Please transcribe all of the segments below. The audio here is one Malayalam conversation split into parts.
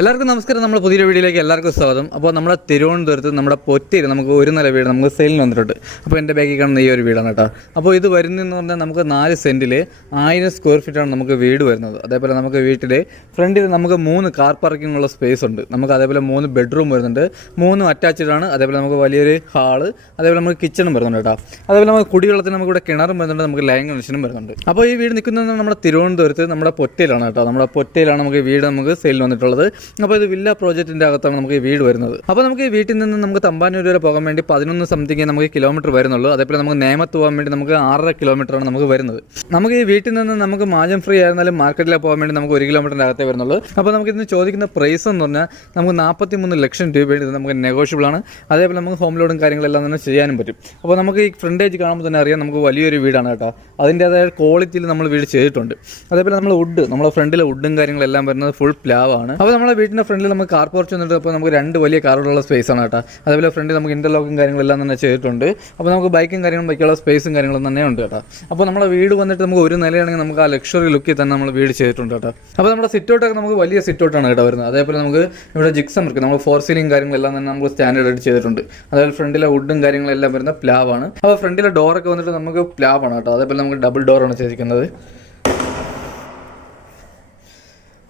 എല്ലാവർക്കും നമസ്കാരം. നമ്മുടെ പുതിയൊരു വീഡിയോയിലേക്ക് എല്ലാവർക്കും സ്വാഗതം. അപ്പോൾ നമ്മുടെ തിരുവനന്തപുരത്ത് നമ്മുടെ പൊറ്റയിൽ നമുക്ക് ഒരു നില വീട് നമുക്ക് സെയിലിന് വന്നിട്ടുണ്ട്. അപ്പോൾ എൻ്റെ ബാക്കിൽ കാണുന്ന ഈ ഒരു വീടാണ് കേട്ടോ. അപ്പോൾ ഇത് വരുന്നതെന്ന് പറഞ്ഞാൽ നമുക്ക് 4 സെൻറ്റിൽ 1000 സ്ക്വയർ ഫീറ്റാണ് നമുക്ക് വീട് വരുന്നത്. അതേപോലെ നമുക്ക് വീട്ടിൽ ഫ്രണ്ടിൽ നമുക്ക് 3 കാർ പാർക്കിംഗ് ഉള്ള സ്പേസ് ഉണ്ട്. നമുക്ക് അതേപോലെ 3 ബെഡ്റൂം വരുന്നുണ്ട്, 3 അറ്റാച്ച്ഡ് ആണ്. അതേപോലെ നമുക്ക് വലിയൊരു ഹാള്, അതേപോലെ നമുക്ക് കിച്ചണും വരുന്നുണ്ട് കേട്ടോ. അതേപോലെ നമുക്ക് കുടിവെള്ളത്തിന് നമുക്ക് ഇവിടെ കിണറും വരുന്നുണ്ട്, നമുക്ക് ലൈൻ കണക്ഷനും വരുന്നുണ്ട്. അപ്പോൾ ഈ വീട് നിൽക്കുന്നത് നമ്മുടെ തിരുവനന്തപുരത്ത് നമ്മുടെ പൊറ്റയിലാണ് കേട്ടോ. നമ്മുടെ പൊറ്റയിലാണ് നമുക്ക് വീട് നമുക്ക് സെയിലിന് വന്നിട്ടുള്ളത്. അപ്പോൾ ഇത് വില്ല പ്രോജക്റ്റിൻ്റെ അകത്താണ് നമുക്ക് ഈ വീട് വരുന്നത്. അപ്പോൾ നമുക്ക് ഈ വീട്ടിൽ നിന്ന് നമുക്ക് തമ്പാനൂർ വരെ പോകാൻ വേണ്ടി 11 സംതിങ് നമുക്ക് കിലോമീറ്റർ വരുന്നുള്ളൂ. അതേപോലെ നമുക്ക് നേമത്ത് പോകാൻ വേണ്ടി നമുക്ക് 6.5 കിലോമീറ്ററാണ് നമുക്ക് വരുന്നത്. നമുക്ക് ഈ വീട്ടിൽ നിന്ന് നമുക്ക് മാജം ഫ്രീ ആയിരുന്നാലും മാർക്കറ്റിലേക്ക് പോകാൻ വേണ്ടി നമുക്ക് 1 കിലോമീറ്ററിൻ്റെ അകത്തേ വരുന്നുള്ളൂ. അപ്പോൾ നമുക്ക് ഇന്ന് ചോദിക്കുന്ന പ്രൈസ് എന്ന് പറഞ്ഞാൽ നമുക്ക് 43 ലക്ഷം രൂപയുടെ ഇത് നമുക്ക് നെഗോഷ്യബിൾ ആണ്. അതേപോലെ നമുക്ക് ഹോം ലോണും കാര്യങ്ങളെല്ലാം തന്നെ ചെയ്യാനും പറ്റും. അപ്പോൾ നമുക്ക് ഈ ഫ്രണ്ടേജ് കാണുമ്പോൾ തന്നെ അറിയാം നമുക്ക് വലിയൊരു വീടാണ് കേട്ടോ. അതിൻ്റേതായ ക്വാളിറ്റിയിൽ നമ്മൾ വീട് ചെയ്തിട്ടുണ്ട്. അതേപോലെ നമ്മൾ വുഡ്, നമ്മുടെ ഫ്രണ്ടിലെ വുഡും കാര്യങ്ങളെല്ലാം വരുന്നത് ഫുൾ പ്ലാവാണ്. അപ്പോൾ നമ്മുടെ വീടിൻ്റെ ഫ്രണ്ടിൽ നമുക്ക് കാർ പോർച്ച് വന്നിട്ട് അപ്പോൾ നമുക്ക് 2 വലിയ കാറുകളുള്ള സ്പേസ് ആണ് കേട്ടോ. അതേപോലെ ഫ്രണ്ടിൽ നമുക്ക് ഇൻ്റർലോക്കും കാര്യങ്ങളെല്ലാം തന്നെ ചെയ്തിട്ടുണ്ട്. അപ്പോൾ നമുക്ക് ബൈക്കും കാര്യങ്ങളും ബൈക്കുള്ള സ്പേസും കാര്യങ്ങളും തന്നെ ഉണ്ട് കേട്ടോ. അപ്പോൾ നമ്മുടെ വീട് വന്നിട്ട് നമുക്ക് ഒരു നിലയാണെങ്കിൽ നമുക്ക് ആ ലക്ഷറി ലുക്കിൽ തന്നെ നമ്മൾ വീട് ചെയ്തിട്ടുണ്ട് കേട്ടോ. അപ്പോൾ നമ്മുടെ സിറ്റൗട്ടൊക്കെ നമുക്ക് വലിയ സിറ്റൗട്ടാണ് കേട്ടോ വരുന്നത്. അതേപോലെ നമുക്ക് ഇവിടെ ജിക്സം വർക്ക്, നമ്മൾ 4 സീലിംഗ് കാര്യങ്ങളെല്ലാം തന്നെ നമുക്ക് സ്റ്റാൻഡേർഡ് ആയിട്ട് ചെയ്തിട്ടുണ്ട്. അതേപോലെ ഫ്രണ്ടിലെ വുഡും കാര്യങ്ങളെല്ലാം വരുന്ന പ്ലാവാണ്. അപ്പോൾ ഫ്രണ്ടിലെ ഡോറൊക്കെ വന്നിട്ട് നമുക്ക് പ്ലാവാണ് കേട്ടോ. അതേപോലെ നമുക്ക് ഡബിൾ ഡോറാണ് ചെയ്തിരിക്കുന്നത്.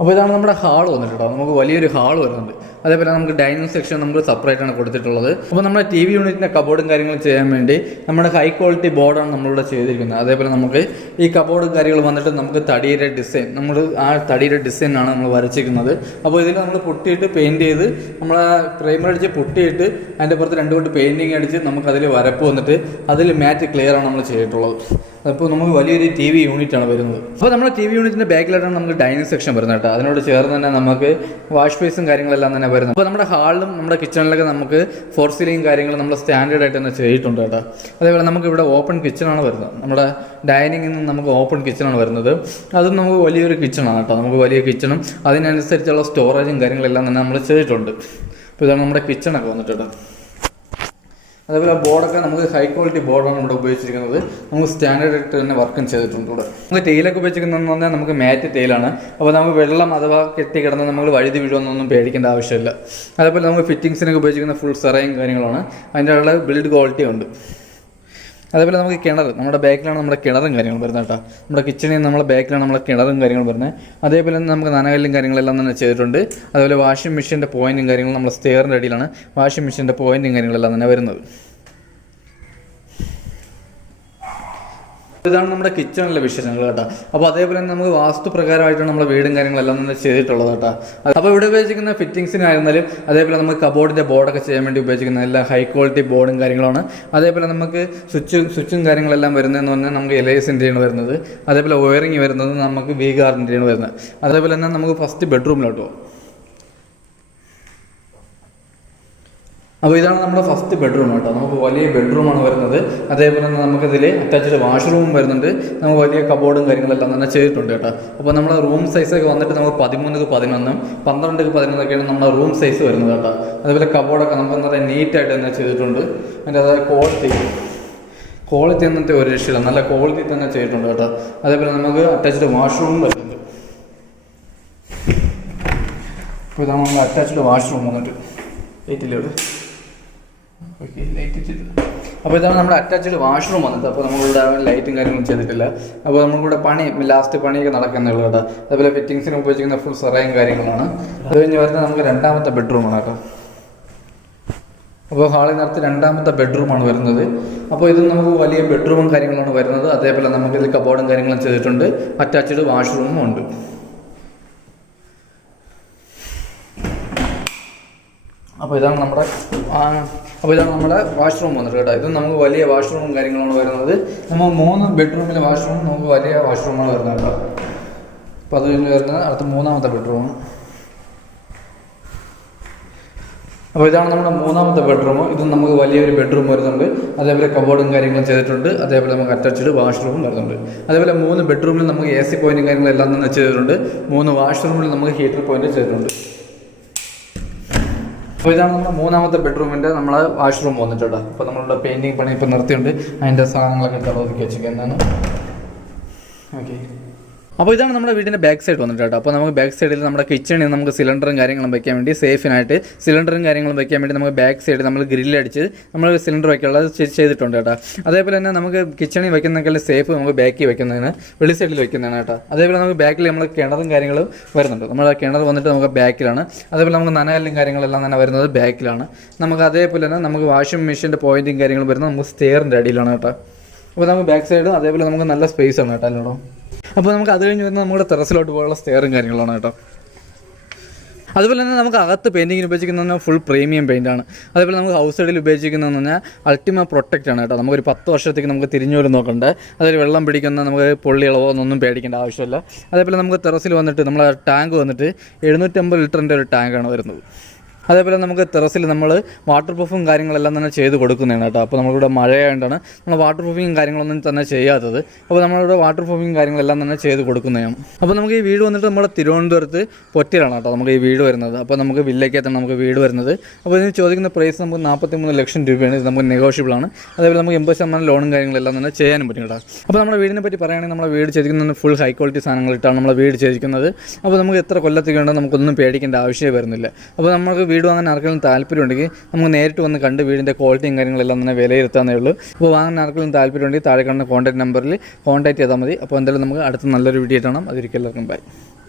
അപ്പോൾ ഇതാണ് നമ്മുടെ ഹാൾ വന്നിട്ട് കേട്ടോ. നമുക്ക് വലിയൊരു ഹാൾ വരുന്നുണ്ട്. അതേപോലെ നമുക്ക് ഡൈനിങ് സെക്ഷൻ നമുക്ക് സെപ്പറേറ്റ് ആണ് കൊടുത്തിട്ടുള്ളത്. അപ്പോൾ നമ്മുടെ TV യൂണിറ്റിൻ്റെ കബോർഡും കാര്യങ്ങളും ചെയ്യാൻ വേണ്ടി നമ്മുടെ ഹൈ ക്വാളിറ്റി ബോർഡാണ് നമ്മളിവിടെ ചെയ്തിരിക്കുന്നത്. അതേപോലെ നമുക്ക് ഈ കബോർഡ് കാര്യങ്ങൾ വന്നിട്ട് നമുക്ക് തടിയുടെ ഡിസൈൻ, നമ്മൾ ആ തടിയുടെ ഡിസൈനാണ് നമ്മൾ വരച്ചിരിക്കുന്നത്. അപ്പോൾ ഇതിൽ നമ്മൾ പുട്ടിയിട്ട് പെയിൻറ്റ് ചെയ്ത് നമ്മളെ പ്രൈമർ അടിച്ച് പുട്ടിയിട്ട് അതിൻ്റെ പുറത്ത് 2 കൊണ്ട് പെയിൻറ്റിങ് അടിച്ച് നമുക്കതിൽ വരപ്പ് വന്നിട്ട് അതിൽ മാറ്റ് ക്ലിയർ ആണ് നമ്മൾ ചെയ്തിട്ടുള്ളത്. അപ്പോൾ നമുക്ക് വലിയൊരു TV യൂണിറ്റാണ് വരുന്നത്. അപ്പോൾ നമ്മുടെ TV യൂണിറ്റിൻ്റെ ബാക്കിലായിട്ടാണ് നമുക്ക് ഡൈനിങ് സെക്ഷൻ വരുന്നത് കേട്ടോ. അതിനോട് ചേർന്ന് തന്നെ നമുക്ക് വാഷ് ബേസും കാര്യങ്ങളെല്ലാം തന്നെ വരുന്നത്. അപ്പോൾ നമ്മുടെ ഹാളിലും നമ്മുടെ കിച്ചണിലൊക്കെ നമുക്ക് 4 സീലിംഗ് കാര്യങ്ങൾ നമ്മൾ സ്റ്റാൻഡേർഡ് ആയിട്ട് തന്നെ ചെയ്തിട്ടുണ്ട് കേട്ടോ. അതേപോലെ നമുക്ക് ഇവിടെ ഓപ്പൺ കിച്ചണാണ് വരുന്നത്. നമ്മുടെ ഡൈനിങ്ങിൽ നിന്ന് നമുക്ക് ഓപ്പൺ കിച്ചണാണ് വരുന്നത്. അതും നമുക്ക് വലിയൊരു കിച്ചണാണ് കേട്ടോ. നമുക്ക് വലിയ കിച്ചണും അതിനനുസരിച്ചുള്ള സ്റ്റോറേജും കാര്യങ്ങളെല്ലാം തന്നെ നമ്മൾ ചെയ്തിട്ടുണ്ട്. അപ്പോൾ ഇതാണ് നമ്മുടെ കിച്ചണൊക്കെ വന്നിട്ട് കേട്ടോ. അതേപോലെ ബോർഡൊക്കെ നമുക്ക് ഹൈ ക്വാളിറ്റി ബോർഡാണ് ഇവിടെ ഉപയോഗിച്ചിരിക്കുന്നത്. നമുക്ക് സ്റ്റാൻഡേർഡ് ആയിട്ട് തന്നെ വർക്കും ചെയ്തിട്ടുണ്ട് ഇവിടെ. നമുക്ക് ടൈലൊക്കെ ഉപയോഗിച്ചിരിക്കുന്നതെന്ന് പറഞ്ഞാൽ നമുക്ക് മാറ്റ് ടൈലാണ്. അപ്പോൾ നമുക്ക് വെള്ളം അഥവാ കെട്ടിക്കിടന്ന് നമ്മൾ വഴുതി വീഴുമെന്നൊന്നും പേടിക്കേണ്ട ആവശ്യമില്ല. അതേപോലെ നമുക്ക് ഫിറ്റിങ്സിനൊക്കെ ഉപയോഗിച്ചിരിക്കുന്ന ഫുൾ സെറയും കാര്യങ്ങളാണ്. അതിൻ്റെ ഉള്ള ബിൽഡ് ക്വാളിറ്റി ഉണ്ട്. അതേപോലെ നമുക്ക് കിണർ, നമ്മുടെ ബാക്കിലാണ് നമ്മുടെ കിണറും കാര്യങ്ങളും വരുന്നത് കേട്ടോ. നമ്മുടെ കിച്ചണിൽ നമ്മുടെ ബാക്കിലാണ് നമ്മുടെ കിണറും കാര്യങ്ങളും വരുന്നത്. അതേപോലെ തന്നെ നമുക്ക് നനകല്ലും കാര്യങ്ങളെല്ലാം തന്നെ ചെയ്തിട്ടുണ്ട്. അതുപോലെ വാഷിംഗ് മെഷീൻ്റെ പോയിൻറ്റും കാര്യങ്ങളും നമ്മുടെ സ്റ്റെയറിൻ്റെ അടിയിലാണ് വാഷിംഗ് മെഷീൻ്റെ പോയിൻറ്റും കാര്യങ്ങളെല്ലാം തന്നെ വരുന്നത്. ഇതാണ് നമ്മുടെ കിച്ചണിലെ വിശേഷങ്ങൾ കേട്ടോ. അപ്പോൾ അതേപോലെ തന്നെ നമുക്ക് വാസ്തുപ്രകാരമായിട്ടാണ് നമ്മുടെ വീടും കാര്യങ്ങളെല്ലാം തന്നെ ചെയ്തിട്ടുള്ളത് കേട്ടോ. അപ്പോൾ ഇവിടെ ഉപയോഗിച്ചിരിക്കുന്ന ഫിറ്റിങ്സിനായിരുന്നാലും അതേപോലെ നമുക്ക് കബോർഡിൻ്റെ ബോർഡൊക്കെ ചെയ്യാൻ വേണ്ടി ഉപയോഗിച്ചിരിക്കുന്ന എല്ലാം ഹൈ ക്വാളിറ്റി ബോർഡും കാര്യങ്ങളാണ്. അതേപോലെ നമുക്ക് സ്വിച്ചും കാര്യങ്ങളെല്ലാം വരുന്നതെന്ന് പറഞ്ഞാൽ നമുക്ക് LISൻ്റെയാണ് വരുന്നത്. അതേപോലെ വയറിങ് വരുന്നത് നമുക്ക് V-Guardൻ്റെയാണ് വരുന്നത്. അതേപോലെ തന്നെ നമുക്ക് ഫസ്റ്റ് ബെഡ്റൂമിലോട്ട് പോകും. അപ്പോൾ ഇതാണ് നമ്മുടെ ഫസ്റ്റ് ബെഡ്റൂം കേട്ടോ. നമുക്ക് വലിയ ബെഡ്റൂമാണ് വരുന്നത്. അതേപോലെ തന്നെ നമുക്കിതിൽ അറ്റാച്ച്ഡ് വാഷ്റൂമും വരുന്നുണ്ട്. നമുക്ക് വലിയ കബോർഡും കാര്യങ്ങളെല്ലാം തന്നെ ചെയ്തിട്ടുണ്ട് കേട്ടോ. അപ്പോൾ നമ്മുടെ റൂം സൈസൊക്കെ വന്നിട്ട് നമുക്ക് 13x11, 12x11ഒക്കെയാണ് നമ്മുടെ റൂം സൈസ് വരുന്നത് കേട്ടോ. അതേപോലെ കബോർഡൊക്കെ നമുക്ക് നല്ല നീറ്റായിട്ട് തന്നെ ചെയ്തിട്ടുണ്ട്. അതിൻ്റെ അതായത് ക്വാളിറ്റി എന്നിട്ട് ഒരു രക്ഷയില്ല, നല്ല ക്വാളിറ്റി തന്നെ ചെയ്തിട്ടുണ്ട് കേട്ടോ. അതേപോലെ നമുക്ക് അറ്റാച്ച്ഡ് വാഷ്റൂമും വരുന്നുണ്ട്. അപ്പോൾ ഇതാണ് നമ്മുടെ അറ്റാച്ച്ഡ് വാഷ്റൂം വന്നിട്ട് ലൈറ്റിലൂടെ. ഓക്കെ, ലൈറ്റ് ചെയ്ത്. അപ്പോൾ ഇതാണ് നമ്മുടെ അറ്റാച്ച്ഡ് വാഷ്റൂം വന്നത്. അപ്പോൾ നമ്മളിവിടെ ലൈറ്റും കാര്യങ്ങളും ചെയ്തിട്ടില്ല. അപ്പോൾ നമ്മളിവിടെ ലാസ്റ്റ് പണിയൊക്കെ നടക്കുന്നുള്ളൂ കേട്ടോ. അതേപോലെ ഫിറ്റിങ്സിന് ഉപയോഗിക്കുന്ന ഫുൾ സെറയും കാര്യങ്ങളാണ്. അത് കഴിഞ്ഞ് വരുന്നത് നമുക്ക് 2ാമത്തെ ബെഡ്റൂമാണ് കേട്ടോ. അപ്പോൾ ഹാളിൽ നടത്തി 2ാമത്തെ ബെഡ്റൂമാണ് വരുന്നത്. അപ്പോൾ ഇത് നമുക്ക് വലിയ ബെഡ്റൂമും കാര്യങ്ങളാണ് വരുന്നത്. അതേപോലെ നമുക്കിത് കബോർഡും കാര്യങ്ങളും ചെയ്തിട്ടുണ്ട്. അറ്റാച്ച്ഡ് വാഷ്റൂമും ഉണ്ട്. അപ്പോൾ ഇതാണ് നമ്മുടെ വാഷ്റൂം വന്നിട്ട് കേട്ടോ. ഇത് നമുക്ക് വലിയ വാഷ്റൂമും കാര്യങ്ങളാണ് വരുന്നത്. നമ്മൾ 3 ബെഡ്റൂമിലെ വാഷ്റൂം നമുക്ക് വലിയ വാഷ്റൂമാണ് വരുന്നത് കേട്ടോ. അപ്പോൾ അത് കഴിഞ്ഞ് വരുന്നത് അടുത്ത 3ാമത്തെ ബെഡ്റൂം. അപ്പോൾ ഇതാണ് നമ്മുടെ 3ാമത്തെ ബെഡ്റൂം. ഇത് നമുക്ക് വലിയൊരു ബെഡ്റൂം വരുന്നുണ്ട്. അതേപോലെ കബോർഡും കാര്യങ്ങളും ചെയ്തിട്ടുണ്ട്. അതേപോലെ നമുക്ക് അറ്റാച്ച്ഡ് വാഷ്റൂമും വരുന്നുണ്ട്. അതേപോലെ 3 ബെഡ്റൂമിൽ നമുക്ക് AC പോയിൻറ്റും കാര്യങ്ങളെല്ലാം തന്നെ ചെയ്തിട്ടുണ്ട്. 3 വാഷ്റൂമിൽ നമുക്ക് ഹീറ്റർ പോയിൻറ്റ് ചെയ്തിട്ടുണ്ട്. അപ്പോൾ ഇതാണ് നമ്മുടെ 3ാമത്തെ ബെഡ്റൂമിൻ്റെ നമ്മളെ വാഷ്റൂം വന്നിട്ടുണ്ട്. അപ്പോൾ നമ്മളുടെ പെയിൻറ്റിങ് പണി ഇപ്പോൾ നിർത്തിയുണ്ട്. അതിൻ്റെ സാധനങ്ങളൊക്കെ ഒതുക്കി വെച്ചിരിക്കുന്നതാണ്. ഓക്കെ, അപ്പോൾ ഇതാണ് നമ്മുടെ വീടിൻ്റെ ബാക്ക് സൈഡ് വന്നിട്ട് കേട്ടോ. അപ്പോൾ നമുക്ക് ബാക്ക് സൈഡിൽ നമ്മുടെ കിച്ചണിൽ നമുക്ക് സിലിണ്ടറും കാര്യങ്ങളും വയ്ക്കാൻ വേണ്ടി സേഫിനായിട്ട് സിലിണ്ടറും കാര്യങ്ങളും വയ്ക്കാൻ വേണ്ടി നമുക്ക് ബാക്ക് സൈഡ് നമ്മൾ ഗ്രില്ലടിച്ച് നമ്മൾ സിലിണ്ടർ വയ്ക്കാനുള്ളത് ചെയ്തിട്ടുണ്ട് കേട്ടോ. അതേപോലെ തന്നെ നമുക്ക് കിച്ചണിൽ വയ്ക്കുന്നതിനേക്കാൾ സേഫ് നമുക്ക് ബാക്കിൽ വയ്ക്കുന്നതിന് വെളി സൈഡിൽ വയ്ക്കുന്നതാണ് കേട്ടോ. അതേപോലെ നമുക്ക് ബാക്കിൽ നമ്മൾ കിണറും കാര്യങ്ങളും വരുന്നുണ്ട്. നമ്മുടെ കിണർ വന്നിട്ട് നമുക്ക് ബാക്കിലാണ്. അതേപോലെ നമുക്ക് നനകല്ലും കാര്യങ്ങളെല്ലാം തന്നെ വരുന്നത് ബാക്കിലാണ്. നമുക്ക് അതേപോലെ തന്നെ നമുക്ക് വാഷിംഗ് മെഷീൻ്റെ പോയിൻറ്റും കാര്യങ്ങളും വരുന്നത് നമുക്ക് സ്റ്റെയറിൻ്റെ അടിയിലാണ് കേട്ടോ. അപ്പോൾ നമുക്ക് ബാക്ക് സൈഡ് അതേപോലെ നമുക്ക് നല്ല സ്പേസ് ആണ് കേട്ടോ അല്ലോടോ. അപ്പോൾ നമുക്ക് അത് കഴിഞ്ഞ് വരുന്നത് നമ്മുടെ ടെറസിലോട്ട് പോലുള്ള സ്റ്റെയറും കാര്യങ്ങളാണ് കേട്ടോ. അതുപോലെ തന്നെ നമുക്ക് അകത്ത് പെയിൻറ്റിങ്ങിന് ഉപയോഗിക്കുന്ന ഫുൾ പ്രീമിയം പെയിൻ്റാണ്. അതേപോലെ നമുക്ക് ഹൗസ് സൈഡിൽ ഉപയോഗിക്കുന്നതെന്ന് പറഞ്ഞാൽ അൾട്ടിമ പ്രൊട്ടക്റ്റ് ആണ് കേട്ടോ. നമുക്കൊരു 10 വർഷത്തേക്ക് നമുക്ക് തിരിഞ്ഞു വരും നോക്കണ്ട. അതൊരു വെള്ളം പിടിക്കുന്ന നമുക്ക് പൊള്ളികളവോ ഒന്നും പേടിക്കേണ്ട ആവശ്യമില്ല. അതേപോലെ നമുക്ക് ടെറസിൽ വന്നിട്ട് നമ്മളെ ടാങ്ക് വന്നിട്ട് 750 ലിറ്ററിൻ്റെ ഒരു ടാങ്കാണ് വരുന്നത്. അതേപോലെ നമുക്ക് ടെറസിൽ നമ്മൾ വാട്ടർ പ്രൂഫും കാര്യങ്ങളെല്ലാം തന്നെ ചെയ്ത് കൊടുക്കുന്നതാണ് കേട്ടോ. അപ്പോൾ നമ്മളിവിടെ മഴയായതുകൊണ്ടാണ് നമ്മൾ വാട്ടർ പ്രൂഫിങ് കാര്യങ്ങളൊന്നും തന്നെ ചെയ്യാത്തത്. അപ്പോൾ നമ്മളിവിടെ വാട്ടർ പ്രൂഫിങ് കാര്യങ്ങളെല്ലാം തന്നെ ചെയ്ത് കൊടുക്കുന്നതാണ്. അപ്പോൾ നമുക്ക് ഈ വീട് വന്നിട്ട് നമ്മുടെ തിരുവനന്തപുരത്ത് പൊറ്റിയിലാണ് കേട്ടോ നമുക്ക് ഈ വീട് വരുന്നത്. അപ്പോൾ നമുക്ക് വില്ലയ്ക്കകത്താണ് നമുക്ക് വീട് വരുന്നത്. അപ്പോൾ ഇതിന് ചോദിക്കുന്ന പ്രൈസ് നമുക്ക് 43 ലക്ഷം രൂപയാണ്. ഇത് നമുക്ക് നെഗോഷ്യബിൾ ആണ്. അതേപോലെ നമുക്ക് 80% ലോണും കാര്യങ്ങളെല്ലാം തന്നെ ചെയ്യാനും പറ്റും കേട്ടോ. അപ്പോൾ നമ്മുടെ വീടിനെ പറ്റി പറയുകയാണെങ്കിൽ നമ്മുടെ വീട് ചെയ്തിരിക്കുന്നത് ഫുൾ ഹൈ ക്വാളിറ്റി സാധനങ്ങളിട്ടാണ് നമ്മുടെ വീട് ചെയ്തിരിക്കുന്നത്. അപ്പോൾ നമുക്ക് എത്ര കൊല്ലത്തേക്ക് വേണ്ടോ നമുക്കൊന്നും പേടിക്കേണ്ട ആവശ്യമേ വരുന്നില്ല. അപ്പോൾ നമുക്ക് വീട് വാങ്ങാൻ ആർക്കെങ്കിലും താല്പര്യമുണ്ടെങ്കിൽ നമുക്ക് നേരിട്ട് വന്ന് കണ്ട് വീടിൻ്റെ ക്വാളിറ്റിയും കാര്യങ്ങളെല്ലാം തന്നെ വിലയിരുത്താനേ ഉള്ളൂ. അപ്പോൾ വാങ്ങാൻ ആർക്കെങ്കിലും താല്പര്യമുണ്ടെങ്കിൽ താഴെ കാണുന്ന കോൺടാക്ട് നമ്പറിൽ കോൺടാക്ട് ചെയ്താൽ മതി. അപ്പോൾ എന്തായാലും നമുക്ക് അടുത്ത നല്ലൊരു വീഡിയോ കാണാം. അതൊരിക്കലും ബൈ.